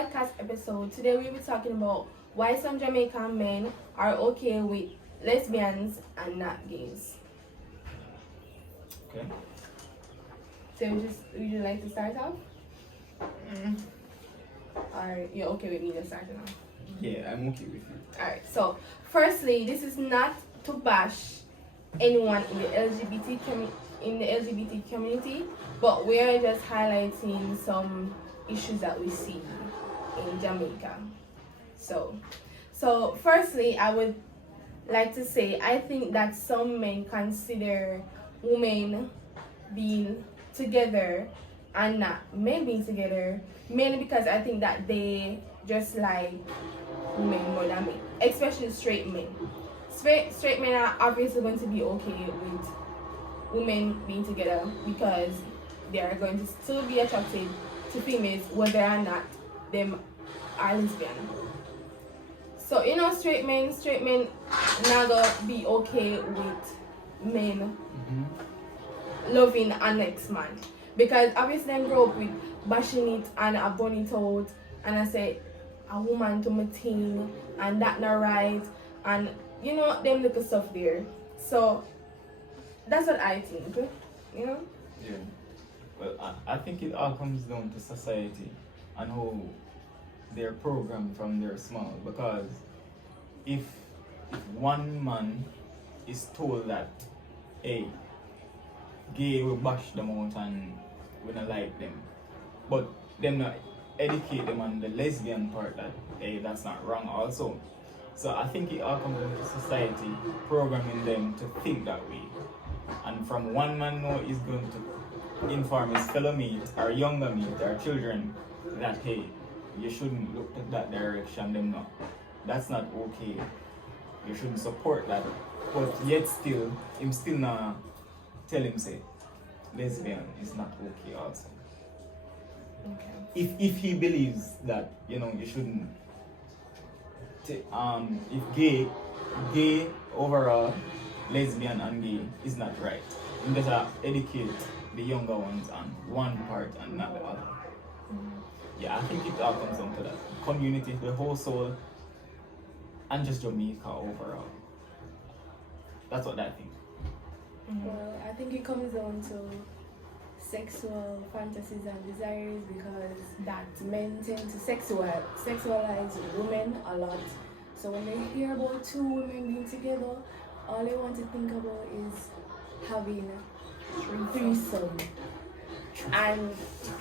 podcast episode. Today we'll be talking about why some Jamaican men are okay with lesbians and not gays. Okay. So would you like to start off? Or you're okay with me just starting off? Yeah, I'm okay with you. Alright, so firstly, this is not to bash anyone in the LGBT community, but we are just highlighting some issues that we see in Jamaica. So firstly, I would like to say I think that some men consider women being together and not men being together, mainly because I think that they just like women more than men, especially straight men. Straight men are obviously going to be okay with women being together because they are going to still be attracted to females whether or not them are lesbian. So straight men not gonna be okay with men loving an next man because obviously them grow up with bashing it and a burn it out and I say a woman to my thing and that not right and them little stuff there. So that's what I think. Yeah. Well, I think it all comes down to society and how they're programmed from their small. Because if one man is told that, hey, gay will bash them out and we don't like them, but them not educate them on the lesbian part that, hey, that's not wrong also. So I think it all comes down to society programming them to think that way. And from one man now is going to inform his fellow mate or younger mate or children that, hey, you shouldn't look at that direction, them not. That's not okay. You shouldn't support that. But yet still, him still not tell him say lesbian is not okay also. Okay. If he believes that, you shouldn't if gay overall, lesbian and gay is not right. You better educate the younger ones on one part and not the other. Yeah, I think it all comes down to that. Community, the whole soul, and just Jamaica overall. That's what I think. Well, I think it comes down to sexual fantasies and desires because that men tend to sexualize women a lot. So when they hear about two women being together, all they want to think about is having threesome. And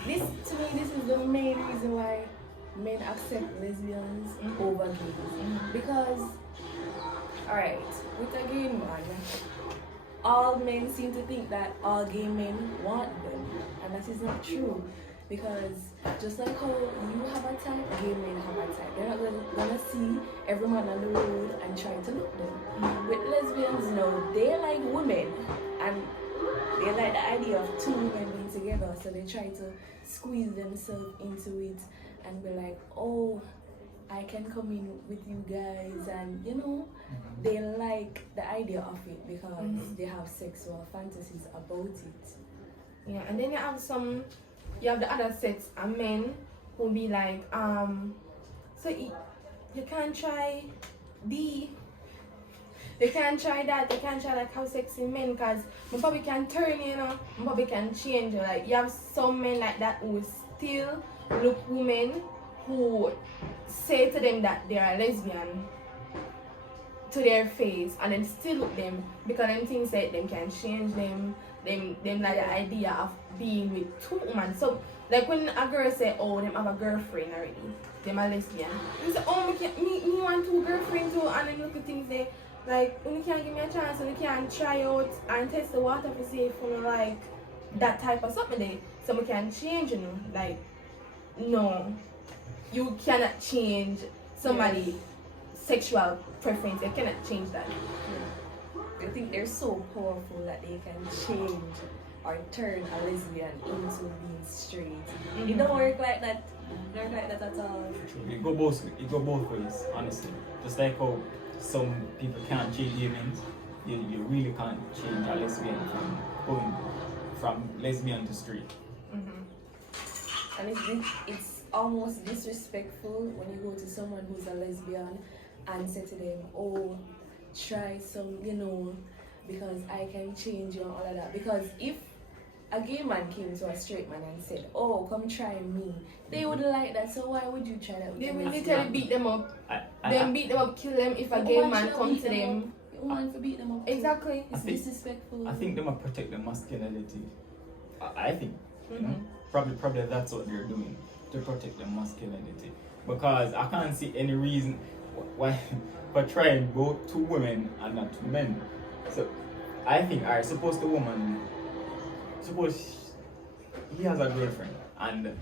this is the main reason why men accept lesbians over gays. Because, alright, with a gay man, all men seem to think that all gay men want them, and that is not true. Because just like how you have a type, gay men have a type. They're not gonna see every man on the road and try to look them. With lesbians, no, they like women, and they like the idea of two women being together. So they try to squeeze themselves into it and be like, oh, I can come in with you guys, and they like the idea of it because they have sexual fantasies about it. Yeah, and then you have the other sets of men who be like, so you can't try you can't try that, you can't try like how sexy men because my probably can turn, my probably can change. Like you have some men like that who still look women who say to them that they are lesbian to their face and then still look them because them things that them can change them like the idea of being with two women. So like when a girl say, oh, them have a girlfriend already, them are lesbian, you say, oh, me want two girlfriends too, and then look at things there like when you can't give me a chance, when you can't try out and test the water to see if you like that type of something there, so we can change, like no, you cannot change somebody's sexual preference. You cannot change that. I think they're so powerful that they can change or turn a lesbian into being straight. It don't work like that. It don't work like that at all. It go both ways, honestly. Just like how some people can't change humans, you really can't change a lesbian from going from lesbian to straight. And it's almost disrespectful when you go to someone who's a lesbian and say to them, oh, try some, because I can change you and all of that. Because if a gay man came to a straight man and said, oh, come try me, they would like that. So why would you try that with They a will lesbian? literally beat them up. Then beat them up, kill them if a gay man comes to them. You want to beat them up too. Exactly. It's disrespectful. I think they might protect their masculinity. I think, Mm-hmm. probably that's what they're doing, to protect their masculinity. Because I can't see any reason why for trying both two women and not two men. So I think, alright, suppose he has a girlfriend and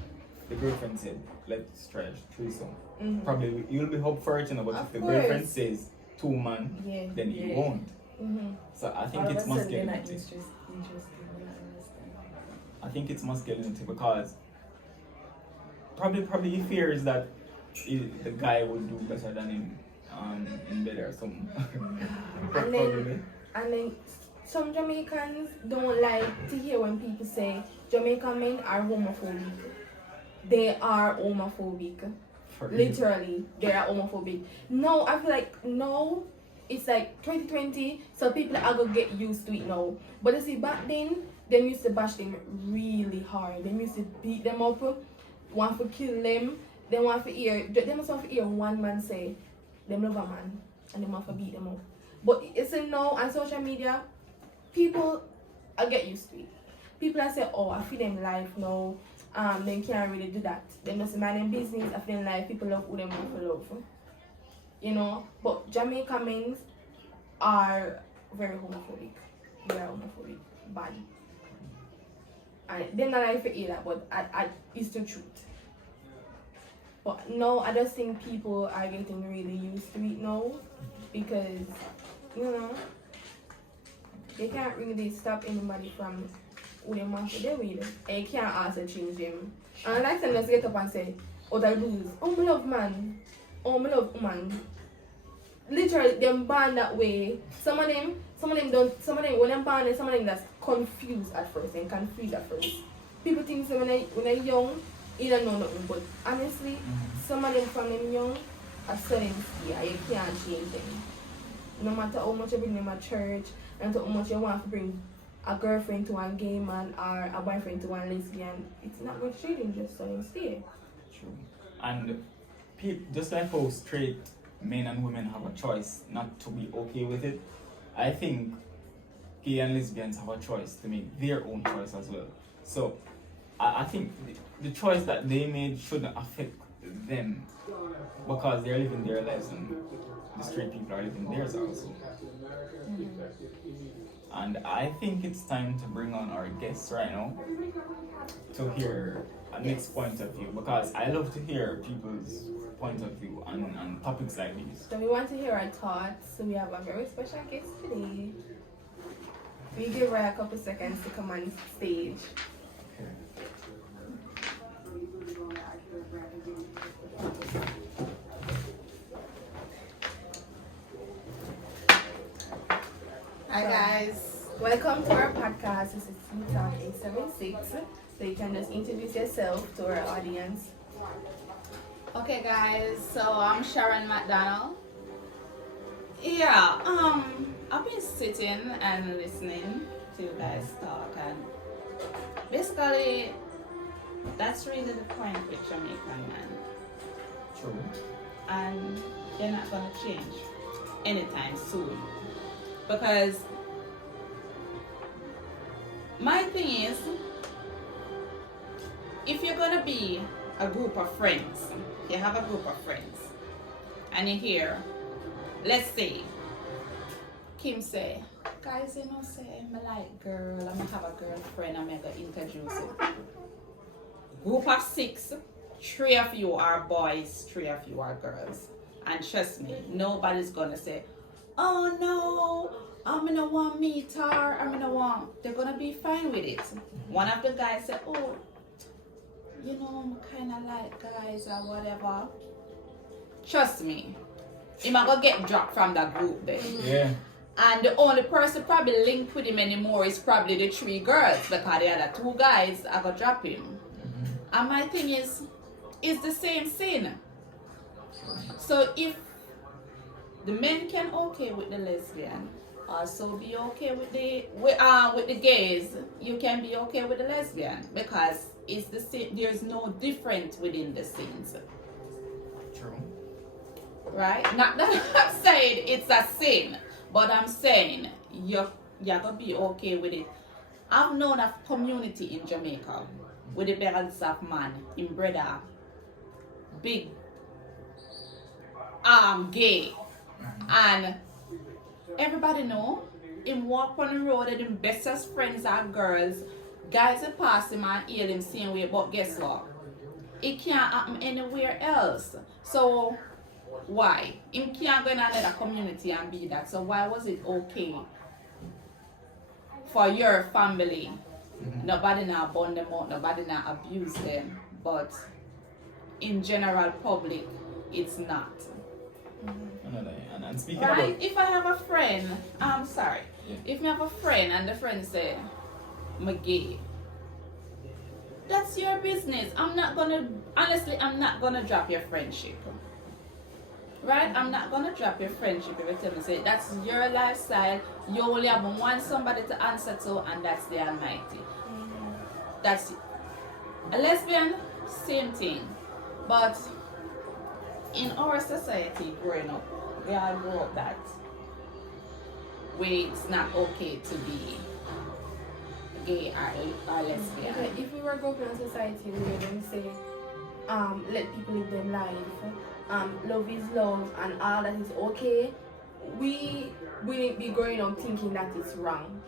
the girlfriend said, let's try a threesome. Mm-hmm. Probably you'll be up for it, but Of if the course. girlfriend says two man, then you Yeah. won't. Mm-hmm. So I All think of it's a sudden, they're not masculinity. interested. I don't understand. I think it's masculinity because probably he fears that the guy would do better than him in bed or something. Probably. And then some Jamaicans don't like to hear when people say Jamaican men are homophobic. They are homophobic. For real. Literally, they are homophobic. No, I feel like no, it's like 2020, so people are gonna get used to it now. But you see, back then, they used to bash them really hard. They used to beat them up, want to kill them. They want to hear one man say, them love a man, and they want to beat them up. But it's now on social media, people get used to it. People are say, oh, I feel them life now. They can't really do that. They must mind their business. I feel like people love who they want to love. But Jamaican men are very homophobic. They are homophobic, bad. And they're not like to hear that, but it's the truth. But no, I just think people are getting really used to it now because, they can't really stop anybody from who they want to deal with. And you can't also change them. And like them just get up and say, oh, that lose. Oh, my love man. Oh, my love woman. Literally, them born that way. Some of them when them born, some of them that's confused at first and confused at first. People think so when they're young, you don't know nothing. But honestly, some of them from them young are selling fear. You can't change them. No matter how much you bring them at church, no matter how much you want to bring a girlfriend to one gay man or a boyfriend to one lesbian, it's not going to change them, just so they stay. True. And just like how straight men and women have a choice not to be okay with it, I think gay and lesbians have a choice to make their own choice as well. So I think the choice that they made shouldn't affect them because they're living their lives and the straight people are living theirs also. And I think it's time to bring on our guests right now to hear a next point of view because I love to hear people's point of view on topics like these. So we want to hear our thoughts. So we have a very special guest today. We give her a couple seconds to come on stage. Okay. Hi guys. Welcome to our podcast. This is TEATALK 876. So you can just introduce yourself to our audience. Okay guys, so I'm Sharon McDonald. Yeah, I've been sitting and listening to you guys talk and basically that's really the point with Jamaican man. True. And they're not gonna change anytime soon. Because my thing is, if you're gonna be a group of friends, you have a group of friends, and you hear, let's say, Kim say, guys, say, I like girl, I'm gonna have a girlfriend, I'm gonna introduce it. Group of 6, 3 of you are boys, 3 of you are girls. And trust me, nobody's gonna say, oh no, I'm gonna want meet her, they're gonna be fine with it. One of the guys said, oh, I'm kinda like guys or whatever. Trust me, he might gonna get dropped from that group then. Yeah. And the only person probably linked with him anymore is probably the 3 girls because the other 2 guys are gonna drop him. And my thing is, it's the same sin. So if the men can okay with the lesbian, also be okay with the gays, you can be okay with the lesbian because it's the same. There's no difference within the sins, True. right? Not that I'm saying it's a sin, but I'm saying you're gonna be okay with it. I've known a community in Jamaica with the parents of man in brother big gay, and everybody know him walk on the road and him bestest friends are girls. Guys will pass him and hear him same way, but guess what? It can't happen anywhere else. So why? Him can't go in another community and be that. So why was it okay for your family? Nobody not burn them out, nobody not abuse them, but in general public, it's not. And speaking Right? about, If I have a friend, I'm sorry. Yeah. If I have a friend and the friend say, I'm gay, that's your business. Honestly, I'm not gonna drop your friendship. Right? I'm not gonna drop your friendship if you tell me, say, that's your lifestyle. You only have one somebody to answer to, and that's the Almighty. That's a lesbian, same thing. But in our society growing up, we all grew up that way it's not okay to be gay or lesbian. Okay, if we were growing up in a society where they say, let people live their life, love is love, and all that is okay, we wouldn't be growing up thinking that it's wrong.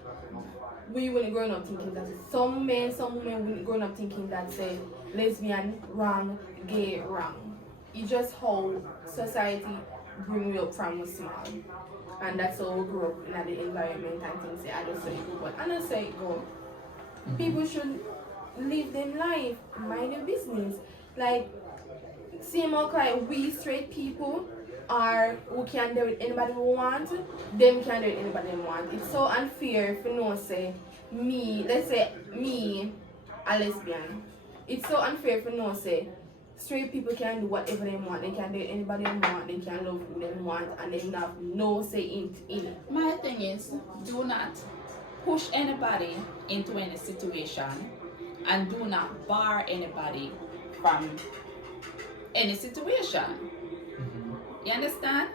We wouldn't growing up thinking that it's, some men, some women wouldn't growing up thinking that say lesbian wrong, gay wrong. It's just how society bring you up from small, and that's how we grow up in the environment and things. Say I just say it go, but I don't say it go. People should live their life, mind their business. Like same like we straight people are who can do it anybody we want, them can do it anybody they want. It's so unfair if you know say me, let's say me a lesbian. It's so unfair if you know say straight people can do whatever they want, they can do anybody they want, they can love who they want, and they have no say in it. My thing is, do not push anybody into any situation, and do not bar anybody from any situation. You understand?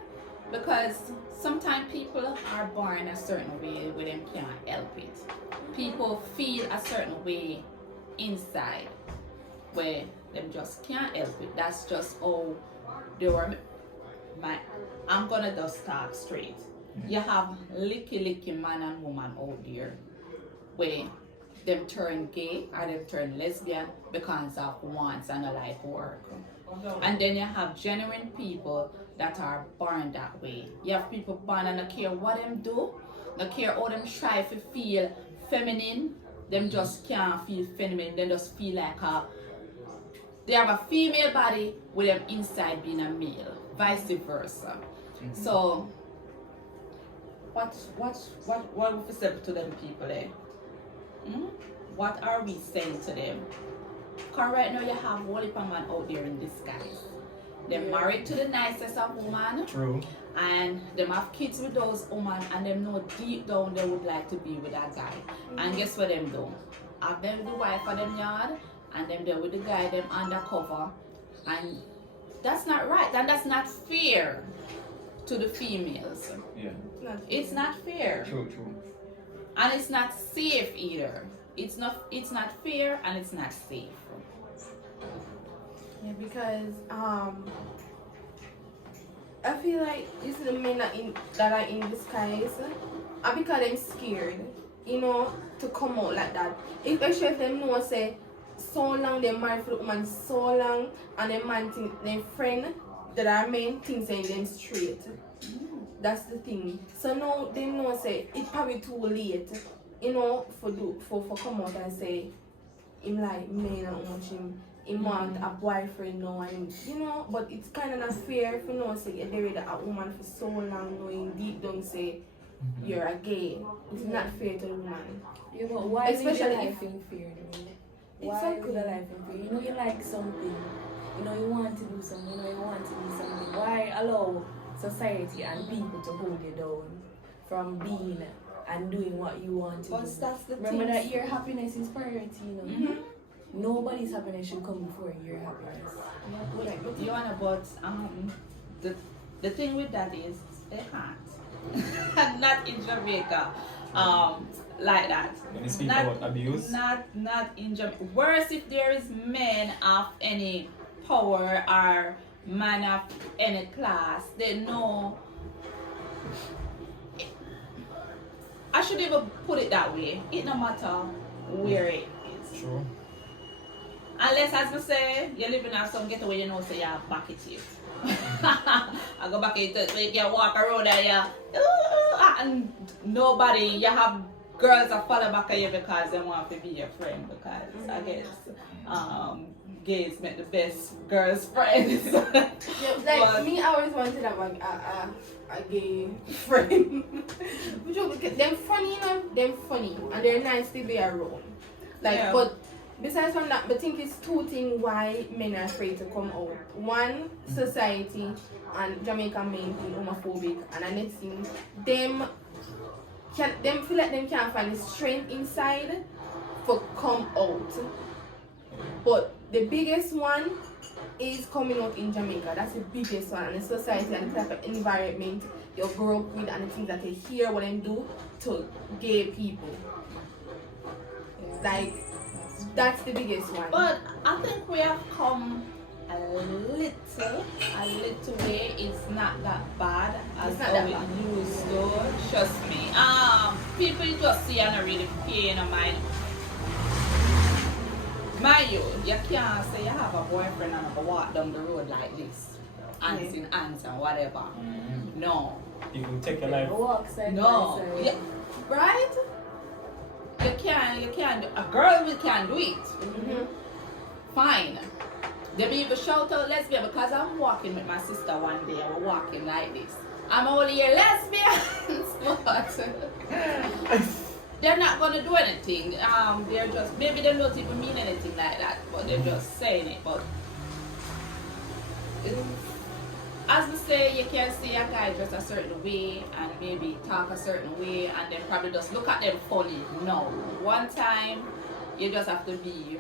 Because sometimes people are born a certain way where them can't help it. People feel a certain way inside where them just can't help it. That's just how they were. I'm gonna just talk straight. You have licky man and woman out there where them turn gay or them turn lesbian because of wants and a life work. And then you have genuine people that are born that way. You have people born and don't care what them do, don't care how them try to feel feminine, them just can't feel feminine, they just feel like they have a female body with them inside being a male, vice versa. So what we say to them people there? What are we saying to them? Because right now you have whole heap of man out there in disguise. They're married to the nicest of women. true. And them have kids with those women, and them know deep down they would like to be with that guy. And guess what them do? Have them with the wife of them yard, and them there with the guy them undercover. And that's not right, and that's not fair to the females. Yeah. It's not fair. True. And it's not safe either. It's not fair and it's not safe. Yeah, because I feel like this is the men that are in disguise, and because they're scared, to come out like that. Especially if they know say so long they married for the woman so long, and the man think their friend that are men think saying them straight. That's the thing. So now they know say it's probably too late, for come out and say him like men and much him want a boyfriend now, and but it's kind of not fair if you know say you're with a woman for so long knowing deep down say you're a gay. It's not fair to the woman. Yeah, but why Especially live your if- life in fear though? It's Why so live good. your life in fear? You like something you want to do something, you want to do something. Why allow society and people to hold you down from being and doing what you want to But do? that's the Remember thing. that your happiness is priority. Nobody's happiness should come before your happiness. You wanna, but the thing with that is they can't. Not in Jamaica. Like that. When you speak Not- about abuse, Not in Jamaica. Worse if there is men of any power or man of any class. They know. I should even put it that way. It no matter where it is. true. Unless, as we say, you're living in some getaway, you know, so you're back at you. I go back into it, so you can walk around there, and nobody, you have girls that follow back at you because they want to be your friend, because I guess gays make the best girls' friends. Yeah, like But- me, I always wanted to have a gay friend. Because them funny, them funny, and they're nice to be around. Like, Yeah. but besides from that, I think it's two things why men are afraid to come out. One, society and Jamaican men being homophobic, and the next thing, them feel like them can't find the strength inside for come out. But the biggest one is coming out in Jamaica. That's the biggest one, and the society and the type of environment you grow up with and the things that they hear what they do to gay people. Like, that's the biggest one. But I think we have come a little way. It's not that bad as It's not how that it bad. used to. Trust me. People just see and not really pay no mind. Mind you can't say you have a boyfriend and go walk down the road like this, hands in hands and whatever. No. People take your life. Walk side No. by side. Yeah. Right? You can't. A girl can do it. Fine. They be even shout out lesbian because I'm walking with my sister one day and we're walking like this. I'm only a lesbian, but they're not gonna do anything. They're just maybe they don't even mean anything like that, but they're just saying it. But as we say, you can see a guy dress a certain way and maybe talk a certain way, and then probably just look at them funny. No, one time you just have to be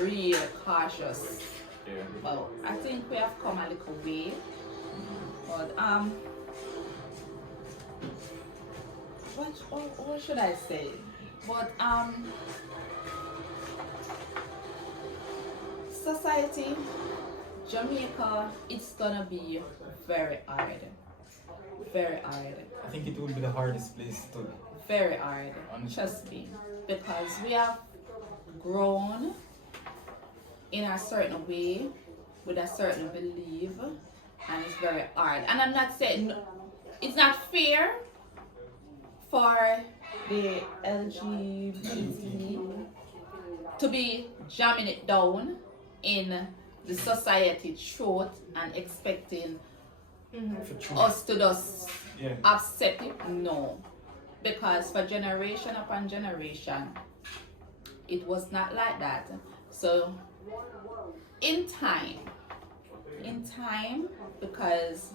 real cautious. Yeah. Well, I think we have come a little way, but what should I say? But society, Jamaica, it's gonna be very hard, very hard, I think it would be the hardest place to. very hard. Trust me, because we have grown in a certain way with a certain belief, and it's very hard. And I'm not saying it's not fair for the LGBT to be jamming it down in the society throat and expecting For true. us to just Yeah. accept it. No, because for generation upon generation it was not like that. So in time, because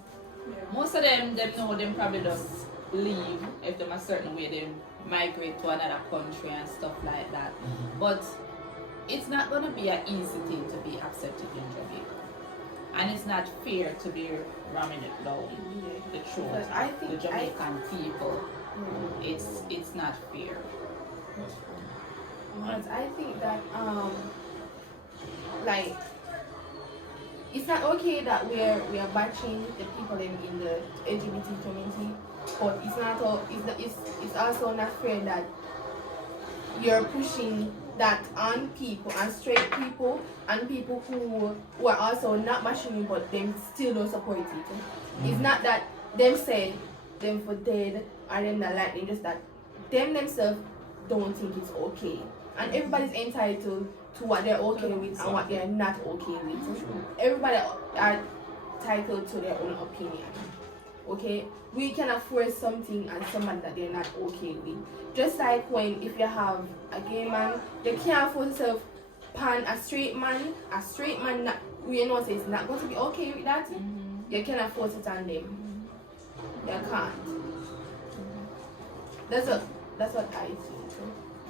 most of them know them probably just leave if them a certain way, they migrate to another country and stuff like that. But it's not gonna be an easy thing to be accepted in Jamaica, and it's not fair to be ramming it down the throat Because I of the think Jamaican people. It's not fair. Because I think that like it's not okay that we are bashing the people in the LGBT community, but it's also not fair that you're pushing that on people, and straight people and people who are also not bashing you but them still don't support it. It's not that them said them for dead or them not like them, just that them themselves don't think it's okay. And everybody's entitled to what they're okay with and what they're not okay with. Everybody are entitled to their own opinion. Okay? We cannot force something on someone that they're not okay with. Just like when if you have a gay man, they can't force yourself upon a straight man you know say it's not going to be okay with that, you cannot force it on them. You can't. That's what I think.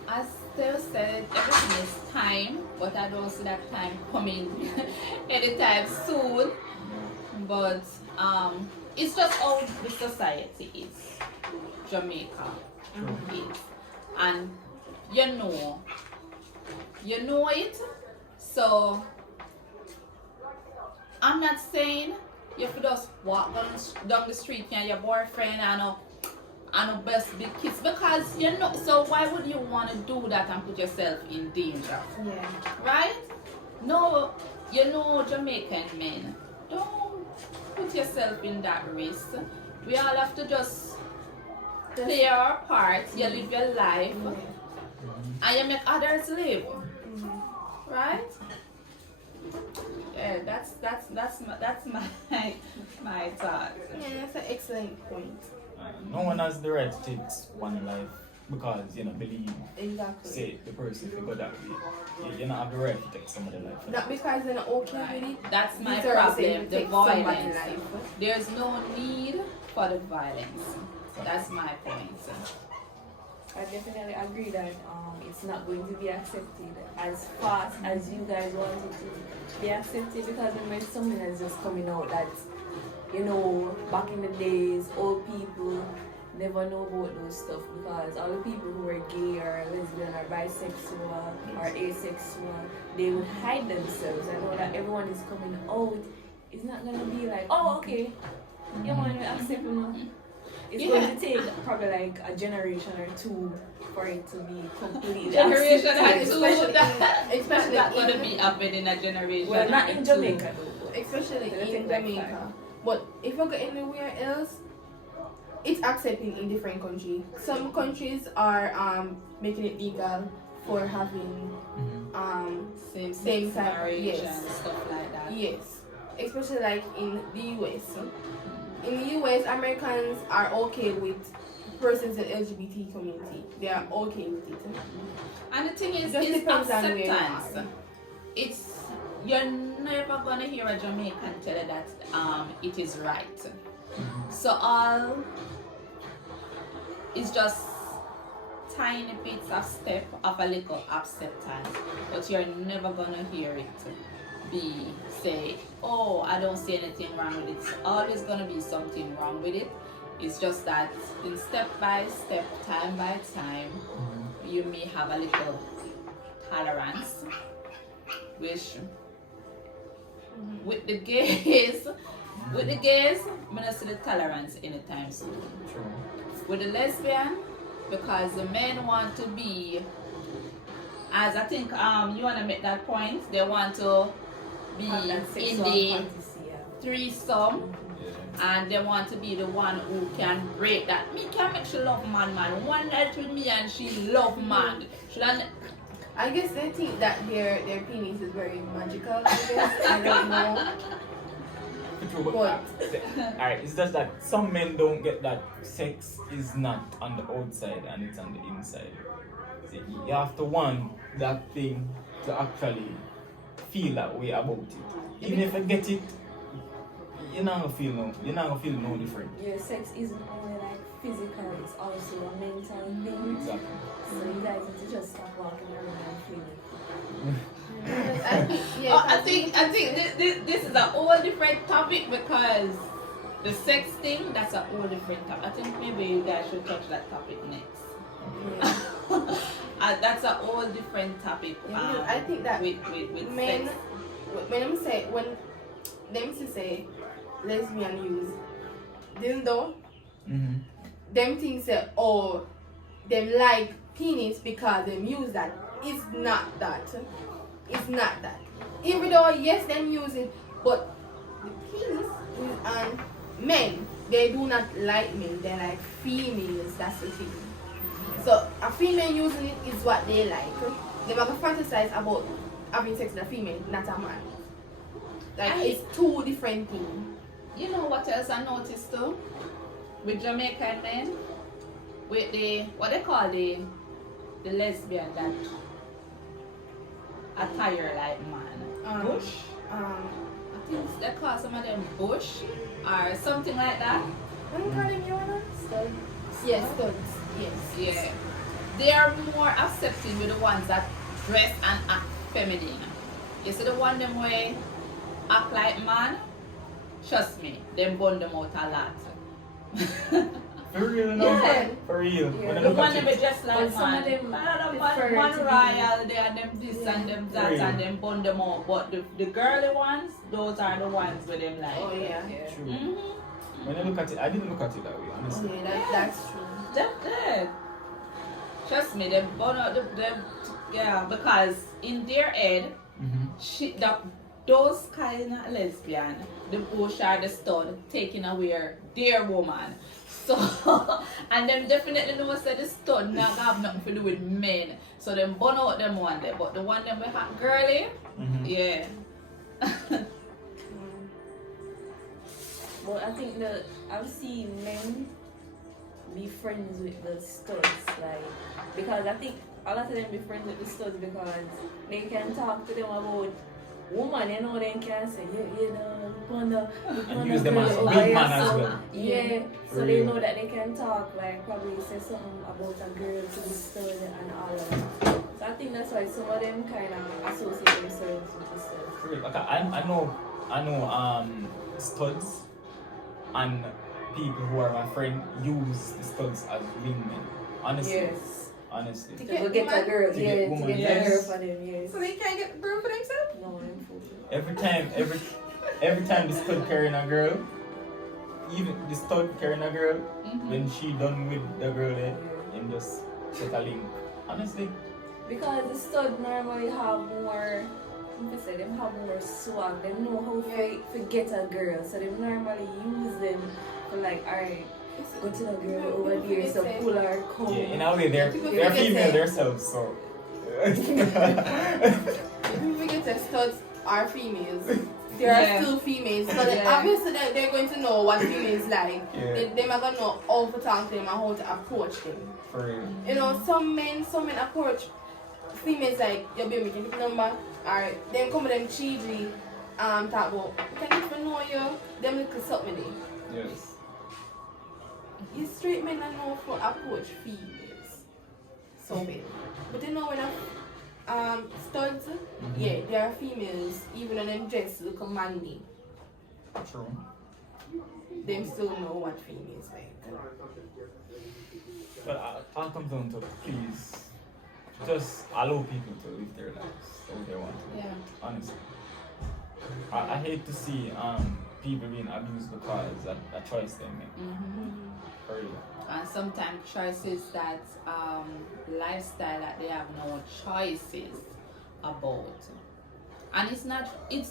I still said everything is time, but I don't see that time coming anytime soon. But it's just how the society is. Jamaica is. And you know it. So I'm not saying you have to just walk down the street and your boyfriend and best big kiss, because so why would you want to do that and put yourself in danger? Yeah. Right? No, Jamaican men, don't put yourself in that risk. We all have to just play our part. You live your life and you make others live. Right? Yeah, that's my thought. Yeah, that's an excellent point. No one has the right to take one life because believe Exactly. say the person if you go that way. You don't have the right to take somebody's life. Not because they're not okay with it. That's my Deserve problem. to The take somebody's violence. life. There's no need for the violence. That's my point. I definitely agree that it's not going to be accepted as fast as you guys want it to be accepted, because when something is just coming out that, back in the days, old people never know about those stuff, because all the people who were gay or lesbian or bisexual or asexual, they would hide themselves. I know that everyone is coming out. It's not going to be like, oh, okay, you want to accept me. It's going to take probably like a generation or two for it to be completely Generation accepted. Especially not going to be happening in a generation. Well, not in Jamaica though. Especially It'll in take like Jamaica. 5. But if you go anywhere else, it's accepted in different countries. Some countries are making it legal for having same type. marriage Yes. and stuff like that. Yes. Especially like in the US. In the US, Americans are okay with persons in the LGBT community. They are okay with it. And the thing is, Just it's depends on where you acceptance. are. You're never gonna hear a Jamaican tell you that it is right. So all is just tiny bits of a little acceptance, but you're never gonna hear it say, oh, I don't see anything wrong with it. It's always gonna be something wrong with it. It's just that in step by step, time by time, you may have a little tolerance, which with the gays, I'm not see the tolerance anytime soon. True. With the lesbian, because the men want to be, as I think you wanna make that point, they want to be in the threesome, and they want to be the one who can break that. Me can make she love man. One night with me and she love man. I guess they think that their penis is very magical. I guess I don't know. True, but What? alright, it's just that some men don't get that sex is not on the outside and it's on the inside. See, you have to want that thing to actually feel that way about it. Even if you get it, you're not gonna feel no different. Yeah, sex isn't only like physical, it's also a mental thing. Exactly. So you guys need to just stop walking around and feeling. I think this is a whole different topic, because the sex thing, that's a whole different topic. I think maybe you guys should touch that topic next. Yeah. That's a whole different topic. Yeah, I think that with men, sex. when them to say lesbian use dildo, them things say, oh, them like penis because them use that. It's not that. It's not that. Even though yes, them use it, but the penis is on men. They do not like men. They like females. That's the thing. So a female using it is what they like. They might fantasize about having sex with a female, not a man. Like it's two different things. You know what else I noticed too? With Jamaican men, with the what they call the lesbian that attire like man. Bush. think they call some of them bush or something like that. What do you call them, Yona? Stud. Yes, studs. Yes. Yeah. They are more accepting with the ones that dress and act feminine. You see the one them way act like man, trust me, them burn them out a lot. For real, no? Yeah. For real. Yeah. When I The look one at them it, is just like But some man. of them One prefer to be- royal, they and them this Yeah. and them that Really? and them burn them out. But the girly ones, those are the ones with them like. Oh yeah. true. Mm-hmm. When I look at it, I didn't look at it that way, Oh honestly. yeah, that's true. Definitely. Trust me, them burn out them, yeah, because in their head, those kind of lesbian, the bush or the stud taking away their woman. So, and them definitely know that the stud not have nothing to do with men. So them burn out them one day, but the one them we have girly, yeah. But I think that I've seen men be friends with the studs, like, because I think a lot of them be friends with the studs because they can talk to them about woman, you know, they can say, you know, And use them as a big man as well. Yeah, For so they real. know that they can talk, like, probably say something about a girl to the stud and all of that. So I think that's why some of them kind of associate themselves with the studs. For real. Okay, I know studs and people who are my friend use the studs as wingmen. Honestly. Yes. Honestly. To To get go get a woman? girl, To yeah, get to woman, get a yes. girl for them, yes. So they can't get girl for themselves? No, I'm full. Every time the stud carrying a girl, even the stud carrying a girl, when she done with the girl there, and just set a link. Honestly. Because the stud normally have more, I say them have more swag. They know how to get a girl, so they normally use them for like, alright, go to the girl over there, so pull her, come. Yeah, in a way they're People female forget themselves, so If we get to studs are females, there are still females. So they, obviously they're going to know what females like. Yeah. They are going to know how to talk to them and how to approach them. for real. You know, some men approach females like, yo baby, can you get the number? Or then come with them cheesy talk about, can you even know you? Them little something there. Yes. You straight men are know for approach females. So bad. But you know when studs, yeah, they are females, even when them dress look manly, True. them still know what females like. But all comes down to please just allow people to live their lives how they want to. Yeah. Honestly. I hate to see people being abused because of a choice they make. For real. And sometimes choices that lifestyle that they have no choices about. And it's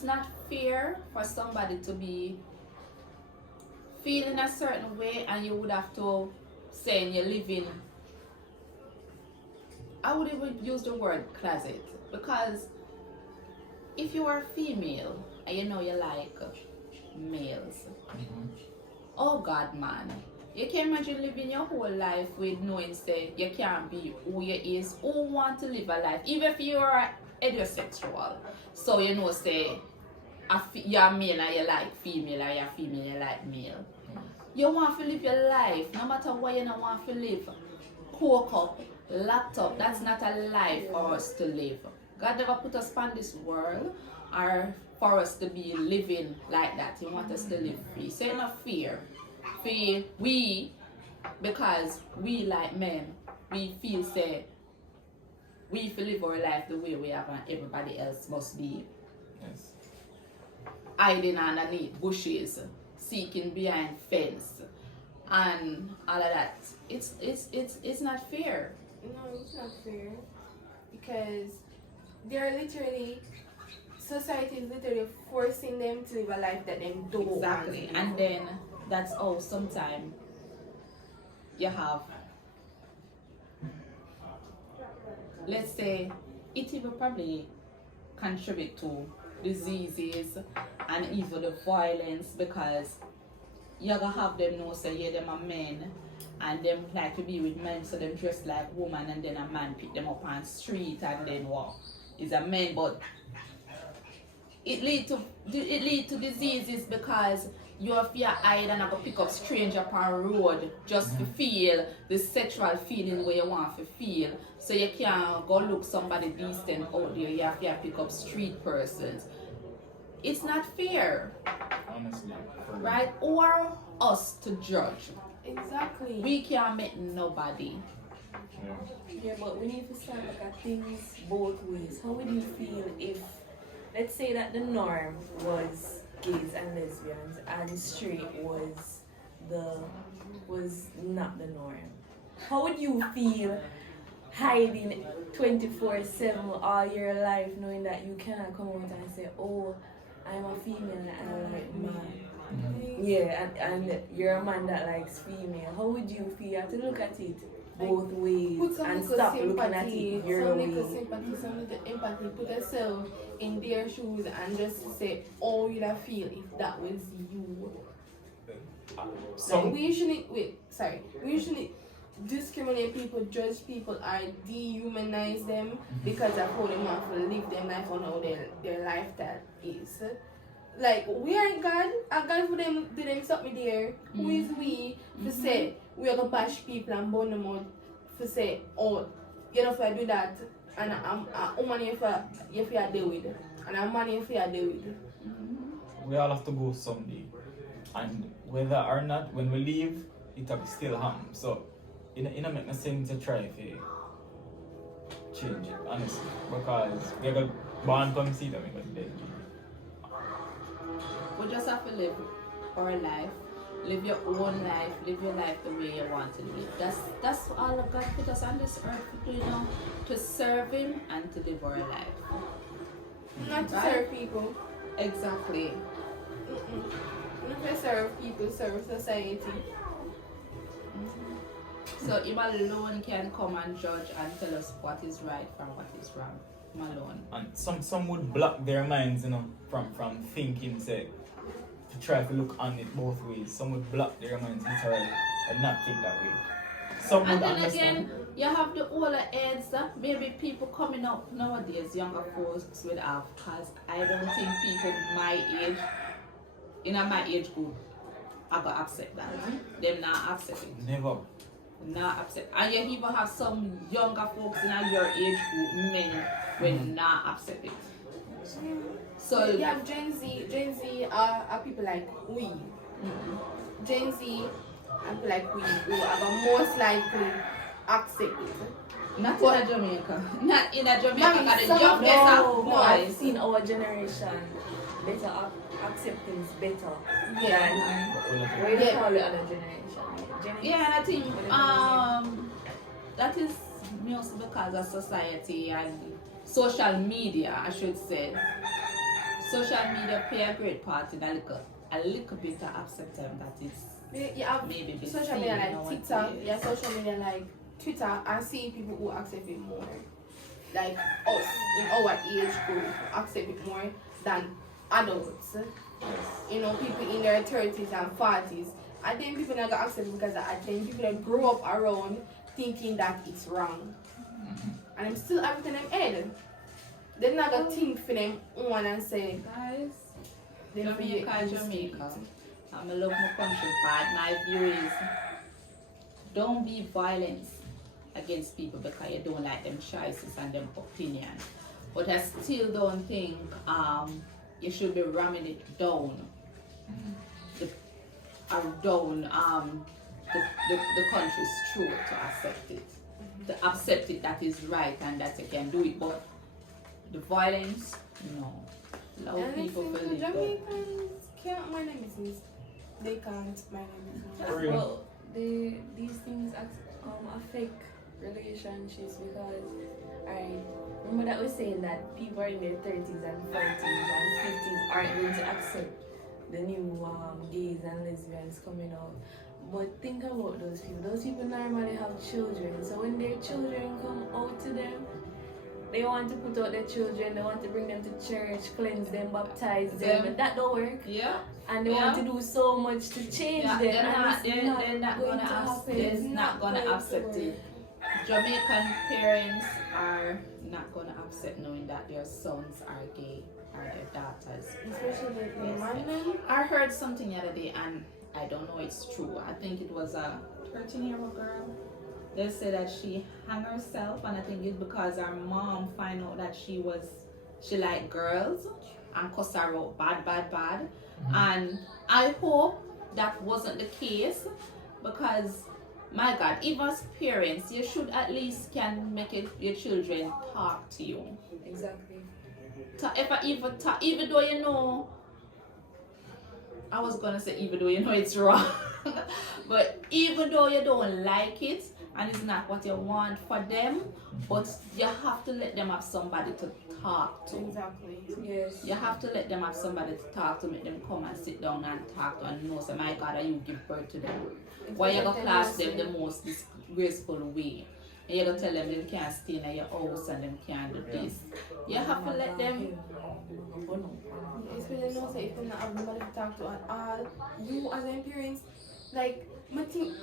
not fair for somebody to be feeling a certain way and you would have to say you're living, I would even use the word closet, because if you are female and you know you like males, oh God, man, you can imagine living your whole life with knowing say you can't be who you is, who want to live a life, even if you are heterosexual. So you know say you're male and you like female, or you're female and you like male. You want to live your life, no matter what you don't want to live. Coke up, laptop, that's not a life for us to live. God never put us on this world or for us to be living like that. He wants us to live free. So no fear. Fear we, because we like men, we feel say we feel live our life the way we have and everybody else must be Yes. hiding underneath bushes, seeking behind fence, and all of that. It's not fair. No, it's not fair. Because they're literally, society is literally forcing them to live a life that they don't Exactly. want to And live. then that's how sometimes you have, let's say, it will probably contribute to diseases and even the violence, because you're gonna have them know say yeah them are men and them like to be with men, so them dress like woman, and then a man pick them up on street and then what is a man, but it lead to diseases because you have your eye and I go pick up stranger on road just to feel the sexual feeling where you want to feel. So you can't go look somebody decent out there. You have to pick up street persons. It's not fair, Honestly. For right? Or us to judge. Exactly. We can't make nobody. Yeah. Yeah, but we need to start look at things both ways. How would you feel if, let's say that the norm was gays and lesbians and straight was not the norm? How would you feel hiding 24/7 all your life knowing that you cannot come out and say, oh, I'm a female and I like man? Yeah, and you're a man that likes female. How would you feel? You have to look at it both ways Put some and little stop looking at sympathy, it your some way. little sympathy, some little empathy. Put yourself in their shoes and just say, "Oh, you'd have feel if that was you." Like, we shouldn't discriminate people, judge people, or dehumanize them because of how they want to live their life or how their lifestyle is. Like, we are God, a God for them, did them something there. Who is we to say, we are going to bash people and burn them out, to say, oh, you know if I do that, and I'm a woman if I deal with, and a man if I deal with. We all have to go someday. And whether or not, when we leave, it'll still happen. So, it don't make no sense to try to change it, honestly. Because we got born come see them, we got dead. We just have to live our life, live your own life, live your life the way you want to live. That's all of God put us on this earth to do, to serve Him and to live our life. Not to Right? serve people. Exactly. Not to serve people, serve society. So Him alone can come and judge and tell us what is right from what is wrong. Him alone. And some would block their minds, from thinking, say, to try to look on it both ways. Some would block their minds literally and not think that way. Some would And then understand. again, you have the older heads that maybe people coming up nowadays, younger folks would have, because I don't think people my age, in my age group, are going to accept that. Them not accept it. Never. Not accept. And you even have some younger folks in your age group, men, will not accept it. So You have Gen Z are people like we. Gen Z are people like we who are the most likely accept it. not in a Jamaica. Not in a Jamaica. Mommy, Because the some of youngest them- of No, I've boys. seen our generation better accept things better Yeah. than what do you call the other generation? Yeah, and I think that is mostly because of society and social media, I should say. Social media play a great part in a little bit of acceptance that is You have maybe be social seen media like nowadays. TikTok, yeah, social media like Twitter. I see people who accept it more, like us in our age group accept it more than adults. People in their 30s and 40s. I think people not gonna accept it because I think people that grow up around thinking that it's wrong, and I'm still everything in them head. They're not gonna think for them own and say, Guys, them Jamaica is Jamaica. I love my country, but my view is don't be violent against people because you don't like them choices and them opinion. But I still don't think you should be ramming it down. The country's throat to accept it. To accept it that is right and that you can do it. But the violence, no. Allow and people next to thing, live. Jamaicans can't mind their business. They can't mind their business. For real. Well, these things affect relationships because I remember that was saying that people are in their 30s and 40s and 50s aren't going to accept the new gays and lesbians coming out. But think about those people. Those people normally have children. So when their children come out to them, they want to put out their children, they want to bring them to church, cleanse them, baptize them, but that don't work. Yeah. And they want to do so much to change them. They're and not, it's they're not going gonna to happen. they're It's not gonna going to accept work. it. Jamaican parents are not gonna accept knowing that their sons are gay are their daughters. Especially the man. I heard something the other day, and I don't know it's true. I think it was a 13-year-old girl. They said that she hung herself, and I think it's because her mom found out that she liked girls and cussed her out bad. And I hope that wasn't the case, because my God, even as parents, you should at least can make your children talk to you. Exactly. Even though you know, I was gonna say even though you know it's wrong, but even though you don't like it and it's not what you want for them, but you have to let them have somebody to talk to. Exactly. Yes. You have to let them have somebody to talk to, make them come and sit down and talk to and know, say, my God, and you give birth to them. Why you gonna class them the most disgraceful way? And you're gonna tell them they can't stay in your house and them can't do this. You have to let them. Especially know say if they not have nobody to talk to at all. You as a parents, like I think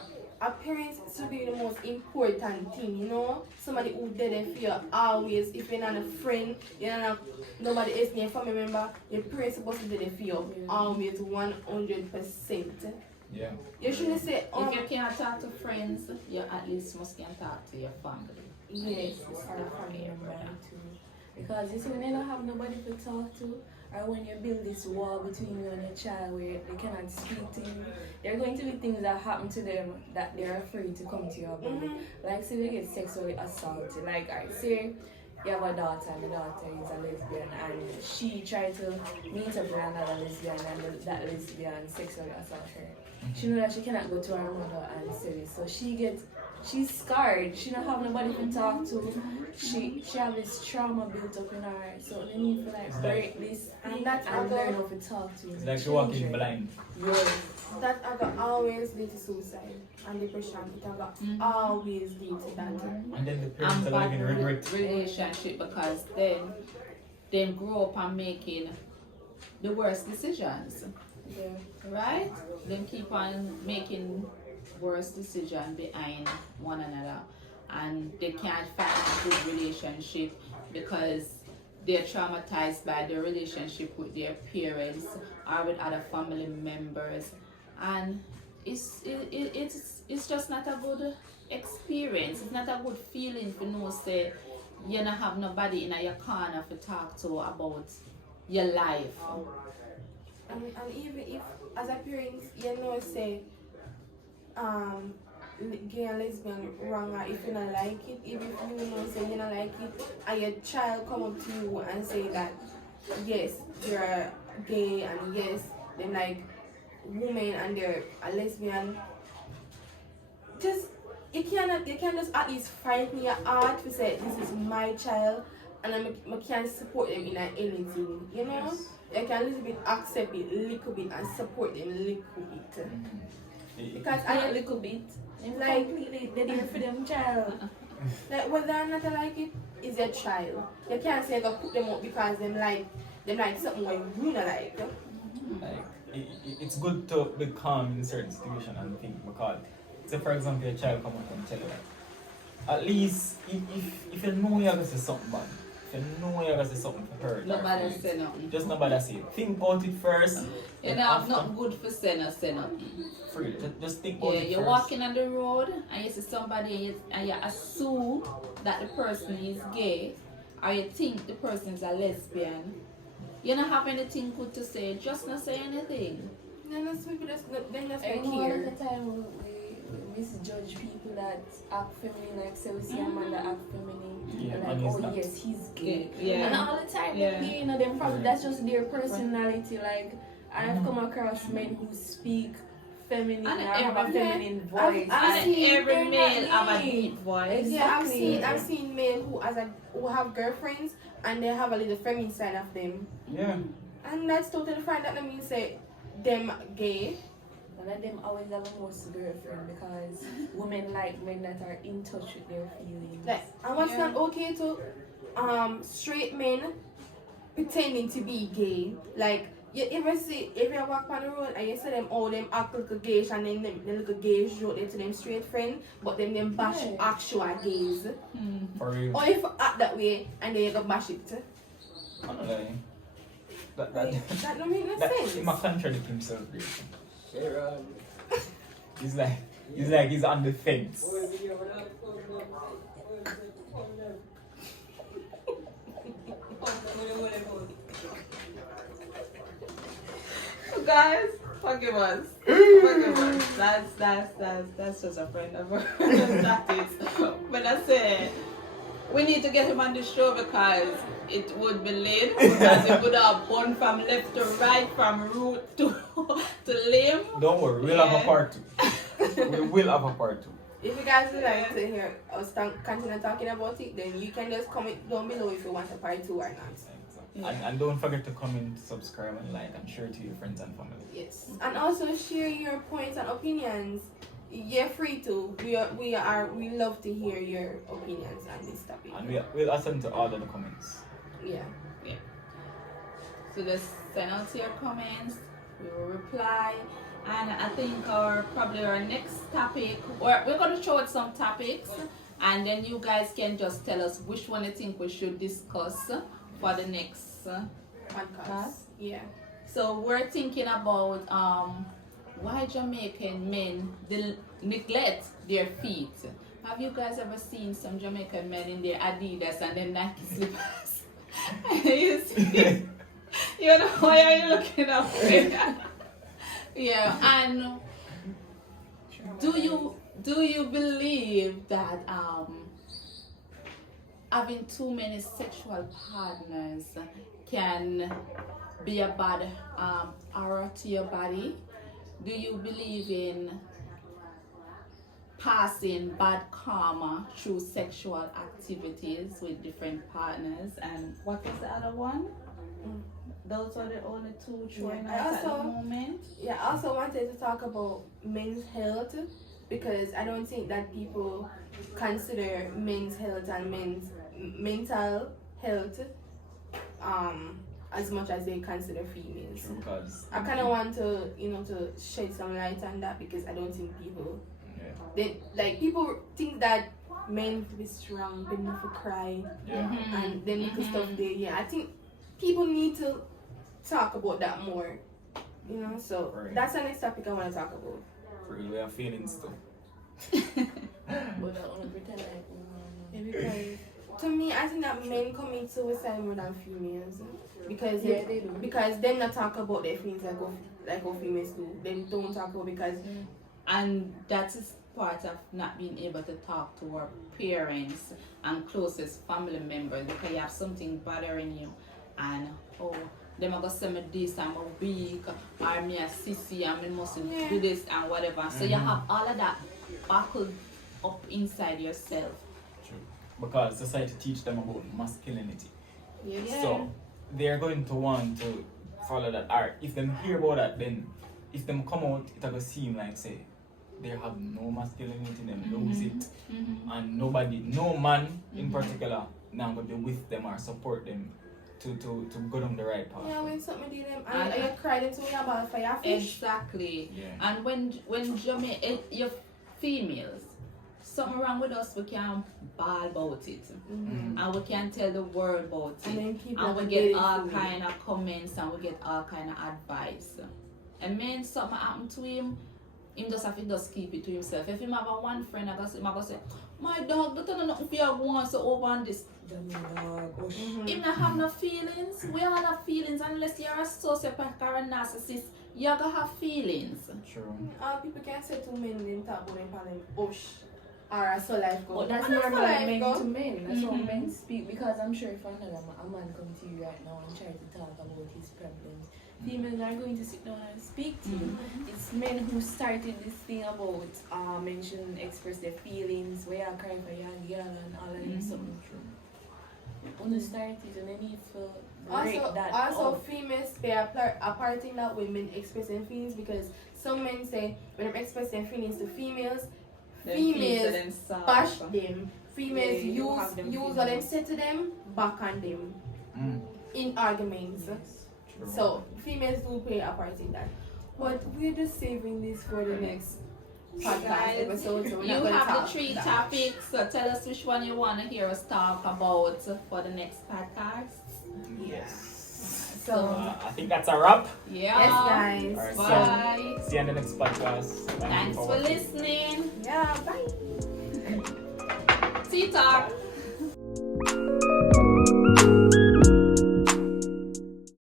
a parents should be the most important thing, you know? Somebody who there for you always. If you're not a friend, you're not nobody else in your family member, your parents supposed to be there for you always 100%. Yeah. You shouldn't say If you can't talk to friends, you at least must can talk to your family. yes. Or family member too. Because you see, when you don't have nobody to talk to, or when you build this wall between you and your child where they cannot speak to you, there are going to be things that happen to them that they're afraid to come to you about. Like, say they get sexually assaulted. Like, I say you have a daughter and the daughter is a lesbian and she tried to meet up with another lesbian and that lesbian sexually assault her. She know that she cannot go to her mother and say this, so she's scarred. She don't have nobody to talk to. She have this trauma built up in her, so they need to like break this And that's and learn how to talk to. It's like she walking blind. Yes. That I got always lead to suicide and depression. It I got always lead to that. And then the parents And are like in bad regret. relationship, because then they grow up and making the worst decisions. Yeah. Right? Then keep on making worse decisions behind one another, and they can't find a good relationship because they're traumatized by their relationship with their parents or with other family members, and it's just not a good experience. It's not a good feeling to know say you don't have nobody in your corner to talk to about your life. And even if as a parent you know say gay and lesbian wrong, or if you don't like it, even if you know say you don't like it and your child come up to you and say that yes you're gay and yes they like women and they're a lesbian, just you can just at least fight in your heart to say this is my child and I can support them in anything, you know? Yes. You can a little bit accept it a little bit and support them a little bit. Because I a little bit. like Completely, they're there for them child. like whether or not I like it is your child. You can't say go put them up because them like something when you don't like. Like, it's good to be calm in certain situations and think, because, say for example, your child come out and tell you that, at least if you know you're going to say something bad, if you know you're going to say something for her, Nobody say nothing. just nobody say it. Think about it first. You then know, after, not good for say nothing. free. Just think about Yeah, it you're first. walking on the road and you see somebody and you assume that the person is gay, or you think the person is a lesbian. You don't have anything good to say, just not say anything. Then that's people just then just I don't know all care. of the time we misjudge people that act feminine, like say we see a man that act feminine, Yeah, and and like, he's oh not. yes, he's gay. Yeah. And all the time, Yeah. you know, them probably that's just their personality. Like I've come across men who speak feminine And or have a every- feminine voice. I've And seen every they're male not have a gay. deep voice. Yeah, Exactly. I've seen men who have girlfriends and they have a little feminine side of them. Yeah. And that's totally fine. That don't mean say them gay. None of them always have a most girlfriend because women like men that are in touch with their feelings. Like, and what's Yeah. not okay to straight men pretending to be gay. Like you ever see if you walk on the road and you see them all them act like a gay and then them look a gay joke them to them straight friend, but then them bash Yeah. actual gays. For real. Or if you act that way and then you go bash it. I'm not lying. That That don't make no that sense. he might contradict himself there. Sharon. He's like he's on the fence. Guys, forgive us. Forgive us. That's just a friend of ours. That is. But I said we need to get him on the show because it would be late. Because it would have gone from left to right, from root to limb. Don't worry, we'll have a part 2. We will have a part 2. If you guys would like to hear us continue talking about it, then you can just comment down below if you want a part 2 or not. Yeah. And don't forget to comment, subscribe, and like, and share to your friends and family. Yes. And also share your points and opinions. You're free to. We love to hear your opinions on this topic. And we'll attend to all of the comments. Yeah. So just send out your comments. We will reply. And I think probably our next topic, or we're going to show out some topics, and then you guys can just tell us which one you think we should discuss for the next Podcast. Yeah. So we're thinking about why Jamaican men neglect their feet. Have you guys ever seen some Jamaican men in their Adidas and their Nike slippers? You see? You know, why are you looking up there? Yeah, and do you believe that having too many sexual partners can be a bad aura to your body? Do you believe in passing bad karma through sexual activities with different partners? And what was the other one? Those are the only two showing I us at the also- moment. Yeah, I also wanted to talk about men's health because I don't think that people consider men's health and men's mental health as much as they consider females. Because I kind of want to, to shed some light on that because I don't think people, people think that men to be strong, they need to cry, and they need to stuff there. Yeah, I think people need to talk about that more, so Right. that's the next topic I want to talk about. we have feelings too. But I wanna pretend like Yeah, because to me, I think that men commit suicide more than females because Yeah, they do. because them not talk about their feelings like how females do. They don't talk about because And that is part of not being able to talk to our parents and closest family members because you have something bothering you and them are gonna say me this, I'm a weak, or me a sissy, and me mustn't do this and whatever. So you have all of that buckled up inside yourself. True. Because society teach them about masculinity. yeah. So they're going to want to follow that art. If them hear about that, then if them come out, it will seem like say they have no masculinity, them lose it, and no man in particular, now gonna be with them or support them to go down the right path. Yeah, when something do them and you cry them to me about fire fish. Exactly. Yeah. And when you're females, something wrong with us, we can bawl about it. And we can tell the world about it. And then people And we are get getting all food. kind of comments and we get all kind of advice. And man, something happened to him just have to just keep it to himself. If him have a one friend, I go say, my dog, don't know nothing for you go so over on this. Him not have no feelings. We all have feelings unless you're a sociopath or a narcissist. You're gonna have feelings. True. People can say to men them talk about them calling Osh or so life go. But that's And normal how life men go. to men. That's how men speak. Because I'm sure if another a man come to you right now and try to talk about his problems, females are going to sit down and speak to you. It's men who started this thing about express their feelings, where I cry for young girl and all of them something. When they started and they need to break that Also, up. females play a part in that women expressing feelings because some men say when they express their feelings to females, females bash them. Females Yeah, you have them use what feelings. them say to them back on them in arguments. True. So females do play a part in that. But we're just saving this for the next podcast Guys, episode. So we're you not gonna have talk the three that. topics, so tell us which one you want to hear us talk about for the next podcast. Yes. So I think that's a wrap. Yeah. yes, guys. Alright, Bye. See you in the next podcast. Thanks for watching. listening. Yeah, bye. TEATALK.